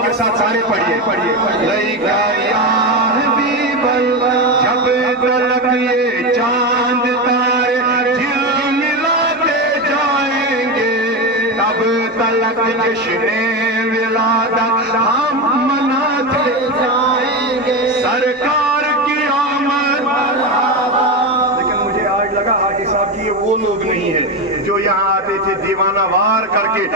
محبت کے ساتھ سارے پڑھیے لئیکا یا حبیب اللہ جب تلک یہ چاند تارے جھلملاتے جائیں گے تب تلک جشن ولادت ہم مناتے جائیں گے سرکار کی آمد لیکن مجھے آج لگا حاجی صاحب کی یہ وہ لوگ نہیں ہیں جو یہاں آتے تھے دیوانہ وار کر کے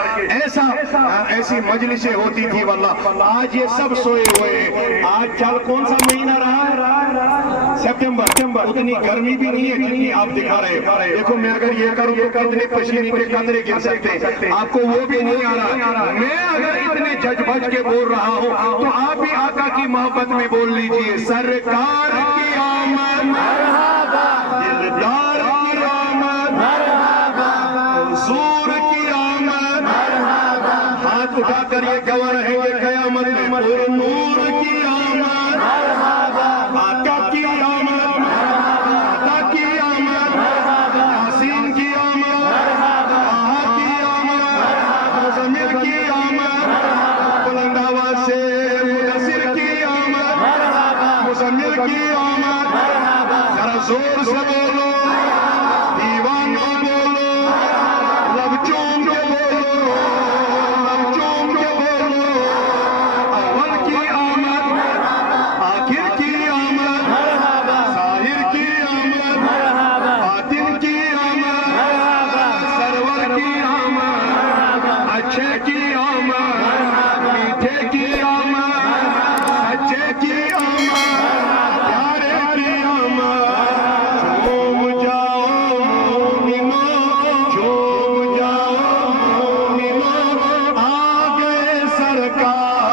ایسی مجلسیں ہوتی تھی واللہ آج یہ سب سوئے ہوئے ہیں آج چل کون سا مہینہ رہا سپٹمبر اتنی گرمی بھی نہیں ہے جتنی آپ دکھا رہے ہیں دیکھو میں اگر یہ کروں تو کتنے پسینے کے قطرے گر سکتے ہیں آپ کو وہ بھی نہیں آ رہا میں اگر اتنے جج بج کے بول رہا ہوں تو آپ بھی آقا کی محبت میں بول لیجئے سرکار کی آمد مرحبا دلدار کی آمد مرحبا حضور کی آمد مرحبا ہاتھ اٹھا کر یہ گواہ رہیں گے قیامت میں نور کی آمد مرحبا آقا کی آمد مرحبا آقا کی آمد مرحبا حسین کی آمد مرحبا آہا کی آمد مرحبا مزمل کی آمد مرحبا بلند آواز سے مدثر کی آمد مرحبا مزمل کی آمد مرحبا ذرا زور سے بولو دیوان کو بولو لب چوم کے بولو لب چوم کے بولو اول کی آمد آخر کی آمد ظاہر کی آمد باطن کی آمد سرور کی آمد اچھے کی آمد میٹھے کی آمد سچے کی آمد پیارے کی آمد جھوم جاؤ مومنو جھوم جاؤ مومنو آ گئے سرکار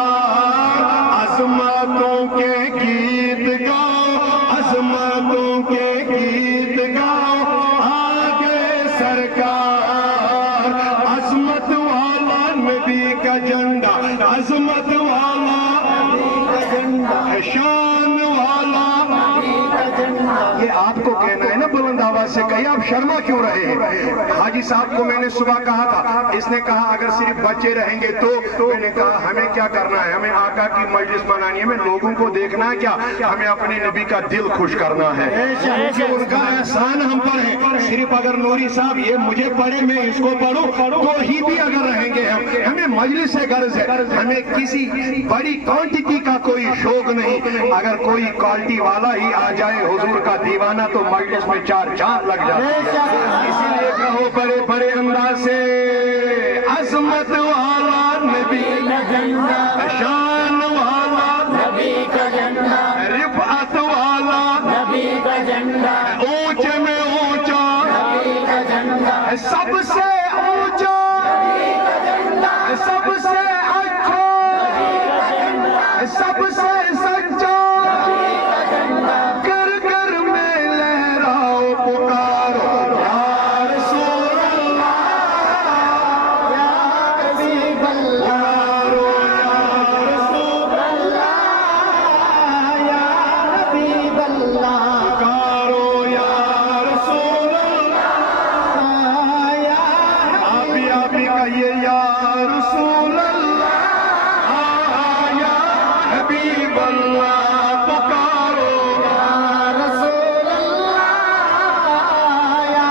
عظمتوں کے گیت گاؤ عظمتوں کے گیت گاؤ آ گئے سرکار عظمت والا نبی کا جھنڈا عظمت والا نبی کا جھنڈا شان والا نبی کا جھنڈا یہ آپ کو کہنا ہے نا بلند آواز سے کہیے آپ شرما کیوں رہے ہیں حاجی صاحب کو میں نے صبح کہا تھا اس نے کہا اگر صرف بچے رہیں گے تو میں نے کہا ہمیں کیا کرنا ہے ہمیں آقا کی مجلس منانی ہے ہمیں لوگوں کو دیکھنا ہے کیا ہمیں اپنے نبی کا دل خوش کرنا ہے ان کا احسان ہم پر ہے صرف اگر نوری صاحب یہ مجھے پڑھے میں اس کو پڑھوں تو ہی بھی اگر رہیں گے ہمیں مجلس سے غرض ہے ہمیں کسی بڑی کوانٹٹی کا کوئی شوق نہیں اگر کوئی کوالٹی والا ہی آ جائے حضور کا دیوانہ تو مجلس میں چار چاند لگ جاتے ہیں اسی لیے کہو بڑے بڑے انداز سے عظمت والا نبی کا جھنڈا شان والا نبی کا جھنڈا رفعت والا نبی کا جھنڈا اونچے میں اونچا نبی کا جھنڈا سب سے اونچا نبی کا جھنڈا سب سے اچھا نبی کا جھنڈا سب سے سچا نبی کا جھنڈا کر کر میں لہراؤ پکارو یا رسول اللہ یا حبیب اللہ یا رسول اللہ یا حبیب اللہ پکارو یا رسول اللہ یا آپ بھی کہیے یا رسول اللہ یا حبیب اللہ پکارو یا رسول اللہ یا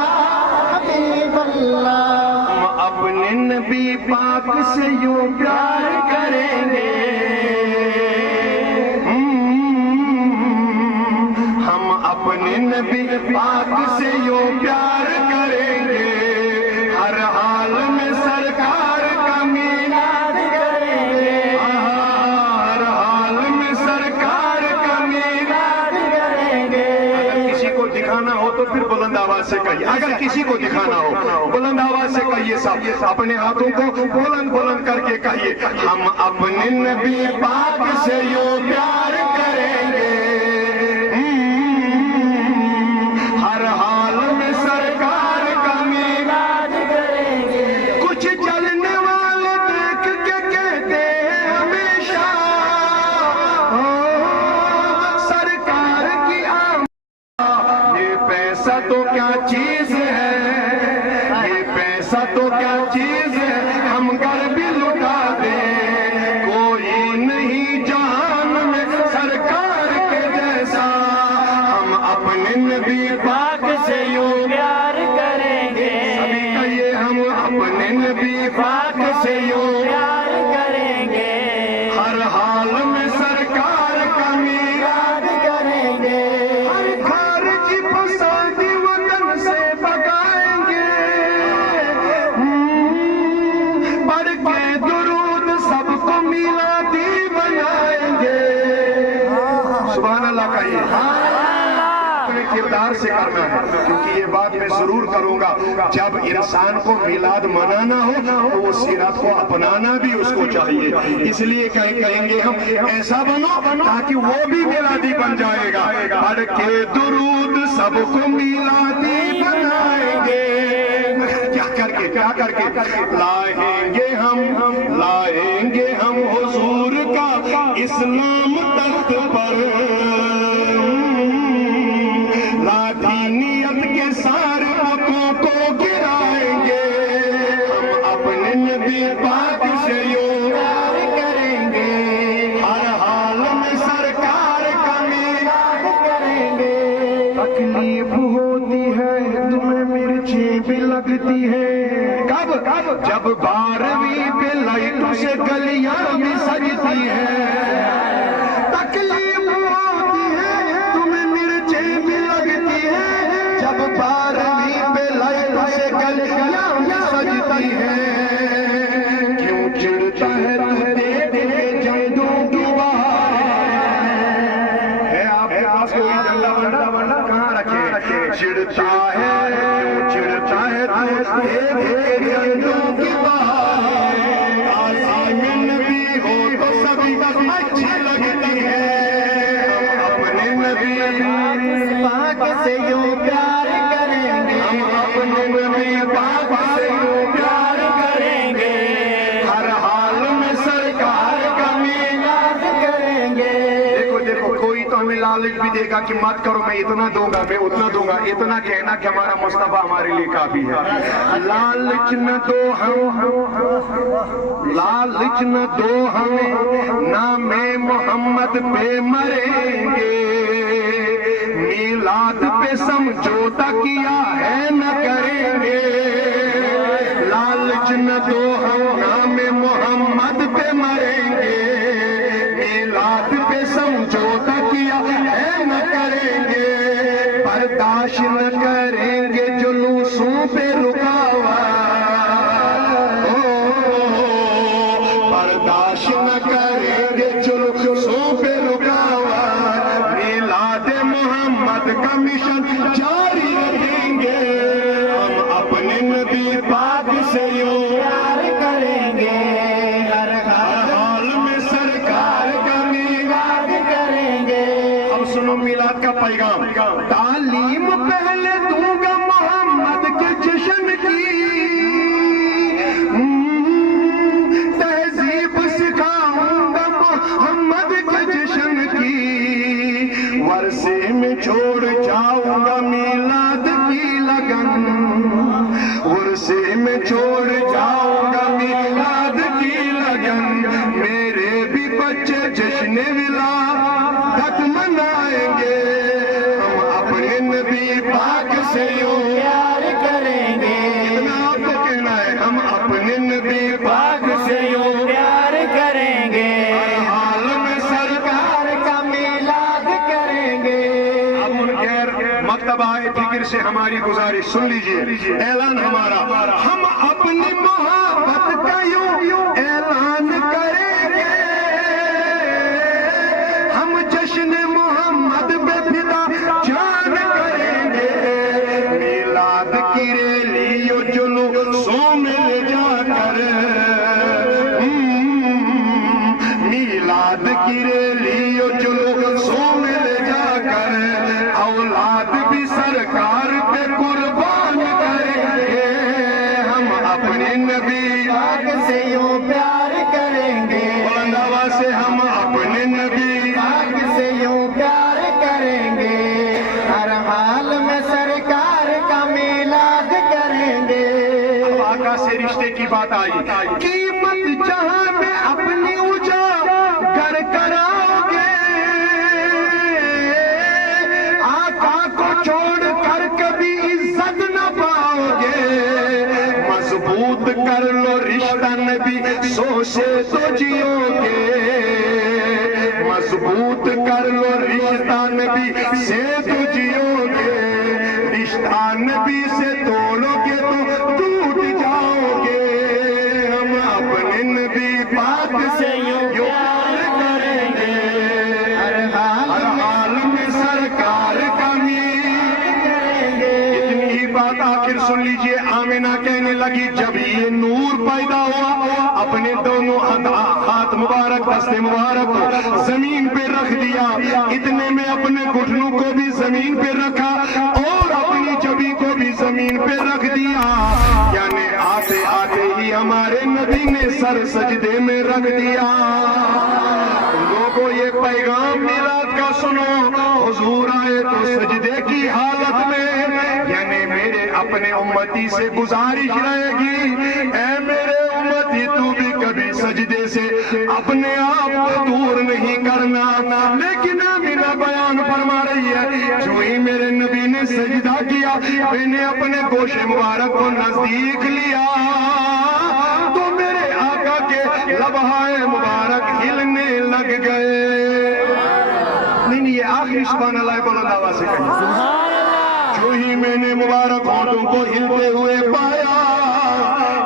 حبیب اللہ ہم اپنے نبی پاک سے یوں پیار کریں گے ہم اپنے نبی پاک سے یوں پیار کریں گے ہر حال میں سرکار کا میلاد کریں گے ہر حال میں سرکار کا میلاد کریں گے اگر کسی کو دکھانا ہو تو پھر بلند آواز سے کہیے اگر کسی کو دکھانا ہو بلند آواز سے کہیے سب اپنے ہاتھوں کو بلند بلند کر کے کہیے ہم اپنے نبی پاک سے یوں پیار کریں گے ہر حال میں سرکار کا میلاد کریں گے کچھ چلنے والے دیکھ کے کہتے ہیں ہمیشہ سرکار کی آمد یہ پیسہ تو کیا چیز ہے یہ پیسہ تو کیا چیز ہے ہم گھر بھی لٹا دیں کوئی ہر حال میں سرکار کا میلاد کریں گے، ہر خارجی فسادی وطن سے بھگائیں گے، پڑھ کے درود سب کو میلادی بنائیں گے۔ سبحان اللہ کہیے، کردار سے کرنا ہے، کیونکہ یہ بات میں ضرور کروں گا، جب انسان کو میلاد منانا ہو تو وہ سیرت کو اپنانا بھی اس کو چاہیے۔ اس لیے کہیں گے ہم ایسا بنو تاکہ وہ بھی میلادی بن جائے گا۔ پڑھ کے درود سب کو میلادی بنائیں گے، کیا کر کے لائیں گے ہم حضور کا اسلام تخت پر، نیت کے سارے بتوں کو گرائیں گے، ہم اپنے نبی پاک سے یوں پیار کریں گے، ہر حال میں سرکار کا میلاد کریں گے۔ تکلیف ہوتی ہے تمہیں مرچی بھی لگتی ہے، کب جب 12ویں پہ لائٹوں سے گلیاں بھی سجتی ہے، تکلیف ہوتی ہے تمہیں مرچی بھی لگتی ہے، جب 12ویں پہ لائٹوں سے گلیاں بھی سجتی ہے، کیوں چڑھتا ہے تو دیکھ کے جنگوں کی بہار ہے، آپ کے پاس کوئی جھنڈا ونڈا کہاں رکھے، چڑھتا ہے تو دیکھ کے جنگوں کی بہار، عظیم نبی ہو تو سبھی اچھی لگتی ہے، اپنے نبی پاک سے یوں پیار کریں گے، ہم اپنے نبی پاک سے یوں پیار کریں گے، ہر حال میں سرکار کا میلاد کریں گے۔ دیکھو کوئی تو ہمیں لالچ بھی دے گا کہ مت کرو، میں اتنا دوں گا، میں اتنا دوں گا، اتنا کہنا کہ ہمارا مصطفیٰ ہمارے لیے کافی ہے۔ لالچ نہ دو ہمیں، نام محمد پہ مریں گے، میلاد پہ سمجھوتا کیا ہے نہ کریں گے، لالچ نہ دو ہم نام محمد پہ مریں گے، میلاد پہ سمجھوتا کیا ہے نہ کریں گے، برداشت نہ کریں گے جلوسوں پہ رکاوٹ، برداشت نہ کریں گے جلوسوں پہ رکاوٹ، میلاد محمد کا مشن جاری رکھیں گے، ہم اپنے نبی پاک سے یوں پیار کریں گے، ہر حال میں سرکار کا میلاد کریں گے۔ اب سنو میلاد کا پیغام، تعلیم پہلے دوں گا محمد کے جشن کی، تہذیب سکھاؤں گا محمد کے جشن کی، ورثے میں چھوڑ جاؤں گا میلاد کی لگن، ورثے میں چھوڑ جاؤں گا میلاد کی لگن، میرے بھی بچے جشن ولادت منائیں گے، ہم اپنے نبی پاک سے یوں پیار کریں گے، اتنا آپ کو کہنا ہے، ہم اپنے نبی پاک سے یوں پیار کریں گے، ہر حال میں سرکار کا میلاد کریں گے۔ اب منکر مکتبہ فکر سے ہماری گزارش سن لیجئے، اعلان ہمارا، ہم اپنی محبت کا یوں اعلان کریں گے، ہم جشن محمد پہ فدا جان کریں گے، میلاد کی ریلی و جلوسوں میں لے جا کر، میلاد کی ریلی و جلوسوں میں لے جا کر، اولاد بھی سرکار پہ قربان کریں گے، ہم اپنے نبی پاک سے یوں پیار کریں گے، بلند آواز سے ہم اپنے نبی پاک سے یوں پیار کریں گے، ہر حال میں سرکار کا میلاد کریں گے۔ اب آقا سے رشتے کی بات آئی، قیمت جہاں میں اپنی اجاگر کراؤ گے، آقا کو چھوڑ کر کبھی عزت نہ پاؤ گے، مضبوط کر لو رشتہ نبی سو سے تو جیو گے، مضبوط کر لو رشتہ نبی سے تو جیو گے، رشتہ نبی سے توڑو گے تو ٹوٹ جاؤ گے۔ ہم اپنے نبی پاک سے یوں پیار کریں گے، ہر حال میں سرکار کا میر کریں گے۔ اتنی ہی بات آخر سن لیجئے، آمنہ کہنے لگی جب یہ نور پیدا ہوا اپنے دونوں ہاتھ مبارک دست مبارک کو زمین پہ رکھ دیا، اتنے میں اپنے گھٹنوں کو بھی زمین پہ رکھا اور اپنی جبی کو بھی زمین پہ رکھ دیا، یعنی آتے آتے ہی ہمارے نبی نے سر سجدے میں رکھ دیا۔ لوگوں یہ پیغام میلاد کا سنو، حضور آئے تو سجدے کی حالت میں، یعنی میرے اپنے امتی سے گزارش رہے گی، اے میرے امتی تو بھی کبھی سجدے سے اپنے آپ کو دور نہیں کرنا۔ لیکن آمنہ بیان فرما رہی ہے جو ہی میرے نبی نے سجدہ کیا میں نے اپنے گوش مبارک کو نزدیک لیا تو میرے آقا کے لبہائے مبارک ہلنے لگ گئے۔ نہیں یہ آخری سبحان اللہ بلند آواز سے کہیں، جو ہی میں نے مبارک ہونٹوں کو ہلتے ہوئے پایا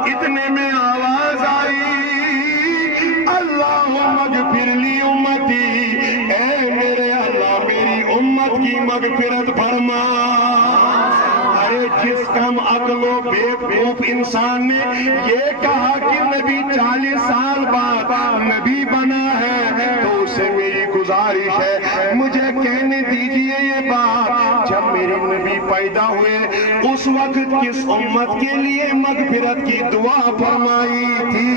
اتنے میں آواز آئی اللہم اغفر لی امتی، اے میرے اللہ میری امت کی مغفرت فرما۔ ارے جس کم عقل و بیوقوف انسان نے یہ کہا کہ نبی 40 سال بعد نبی بنا ہے تو اسے میری گزارش ہے مجھے کہنے دیجئے یہ بات، جب میرے نبی پیدا ہوئے اس وقت کس امت کے لیے مغفرت کی دعا فرمائی تھی؟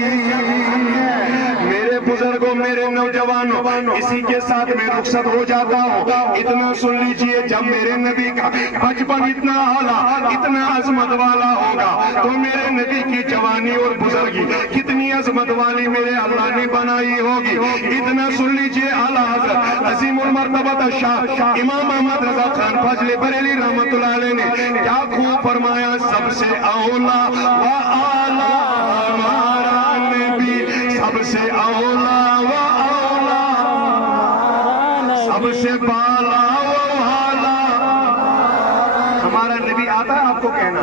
میرے بزرگوں میرے نوجوانوں اسی کے ساتھ میں رخصت ہو جاتا ہوں، اتنا سن لیجئے جب میرے نبی کا بچپن اتنا اعلیٰ اتنا عظمت والا ہوگا تو میرے نبی کی جوانی اور بزرگی کتنی عظمت والی میرے اللہ نے بنائی ہوگی۔ اتنا سن لیجئے اعلیٰ حضرت عظیم المرتبہ شاہ امام احمد رضا خان فضل بریلی رحمت اللہ علیہ نے کیا خوب فرمایا، سب سے اولا و اعلیٰ ہمارا نبی، سب سے اولا و اعلیٰ سب سے بالا و اعلیٰ ہمارا نبی۔ آتا ہے آپ کو کہنا،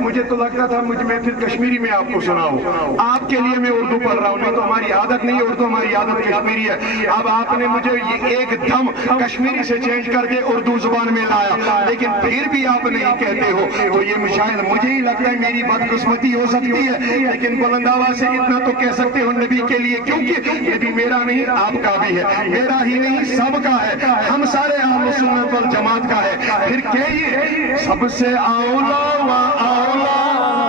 مجھے تو لگتا تھا میں پھر کشمیری میں آپ کو سناؤں، آپ کے لیے میں اردو پڑھ رہا ہوں، نہیں تو ہماری عادت نہیں ہے اردو، ہماری عادت کشمیری ہے۔ اب آپ نے مجھے یہ ایک دم کشمیری سے چینج کر کے اردو زبان میں لایا، لیکن پھر بھی آپ نہیں کہتے ہو تو یہ شاید مجھے ہی لگتا ہے میری بدقسمتی ہو سکتی ہے، لیکن بلند آواز سے اتنا تو کہہ سکتے ہو نبی کے لیے، کیونکہ نبی میرا نہیں آپ کا بھی ہے، میرا ہی نہیں سب کا ہے، ہم سارے اہل سنت والجماعت کا ہے۔ پھر کہیے سب سے اولا و اولا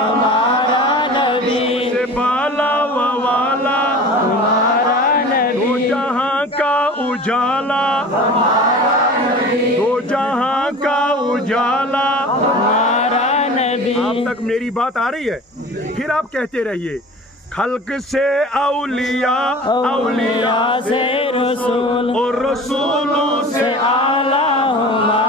ہمارا نبی، سے بالا و والا ہمارا نبی، دو جہاں کا اجالا، دو جہاں کا اجالا۔ ہمارا نبی۔ آپ تک میری بات آ رہی ہے؟ پھر آپ کہتے رہیے خلق سے اولیاء، اولیاء سے رسول، اور رسولوں سے اعلیٰ ہمارا